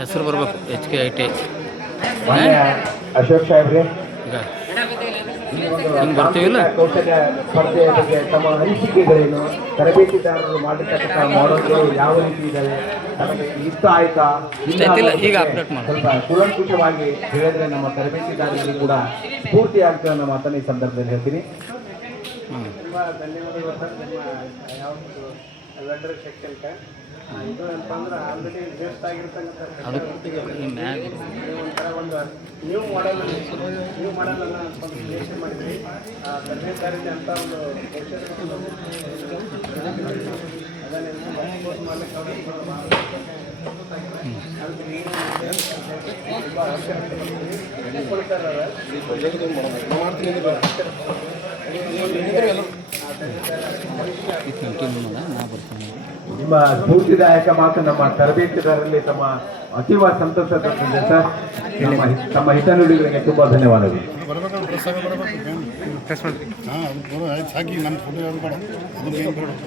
ಹೆಸರು ಬರಬೇಕು HKIT ಮಾನ್ಯ ಅಶೋಕ್ ಸಾಹೇಬ್ರೆ, ಈಗ ಈ ಒಂದು ಹಿಂಗೆ ಬರ್ತೀವಿಲ್ಲ ಕೌಶಲ್ಯ ಸ್ಪರ್ಧೆಯ ಬಗ್ಗೆ ತಮ್ಮ ಅನಿಸಿಕೆಗಳೇನು? ತರಬೇತಿದಾರರು ಮಾಡಿರ್ತಕ್ಕಂಥ ಮಾಡಲ್ಗಳು ಯಾವ ರೀತಿ ಇದ್ದಾವೆ? ನಮಗೆ ಇಷ್ಟ ಆಯ್ತಾ? ಇಷ್ಟಾಯ್ತಿಲ್ಲ, ಈಗ ಅಪ್ಡೇಟ್ ಮಾಡಿ. ಸ್ವಲ್ಪ ಕೂಲಂಕುಷವಾಗಿ ಹೇಳಿದ್ರೆ ನಮ್ಮ ತರಬೇತಿದಾರರಿಗೆ ಕೂಡ ಸ್ಫೂರ್ತಿ ಆಗ್ತದೆ ಅನ್ನೋ ಮಾತನ್ನು ಈ ಸಂದರ್ಭದಲ್ಲಿ ಹೇಳ್ತೀನಿ. ತುಂಬ ಧನ್ಯವಾದಗಳು ಸರ್. ನಿಮ್ಮ ಯಾವುದು ವೆಲ್ಡರ್ ಸೆಕ್ಷನ್ಗೆ ಇದು ಅಂತಂದ್ರೆ ಆಲ್ರೆಡಿ ವೇಸ್ಟ್ ಆಗಿರ್ತಕ್ಕಂಥ ಅದು ಮ್ಯಾಗ ಒಂಥರ ಒಂದು ನ್ಯೂ ಮಾಡಲನ್ನು ಒಂದು ಕ್ರಿಯೇಷನ್ ಮಾಡಿದ್ವಿ. ತರಬೇತಿದಾರರಿಗೆ ಅಂತ ಒಂದು ನಾ ಬರ್ತೀನಿ. ನಿಮ್ಮ ಸ್ಫೂರ್ತಿದಾಯಕ ಮಾತು ನಮ್ಮ ತರಬೇತಿದಾರರಲ್ಲಿ ತಮ್ಮ ಅತೀವ ಸಂತೋಷ ತಂದಿದೆ ಸರ್. ತಮ್ಮ ಹಿತನುಡಿಗಳಿಗೆ ತುಂಬಾ ಧನ್ಯವಾದಗಳು. ಹಾಂ ಅದು ಸಾಕಿ ನಮ್ಮ ಫೋಟೋ ಯಾರು ಬೇಡ ಅದಕ್ಕೆ ಏನು ಬೇಡ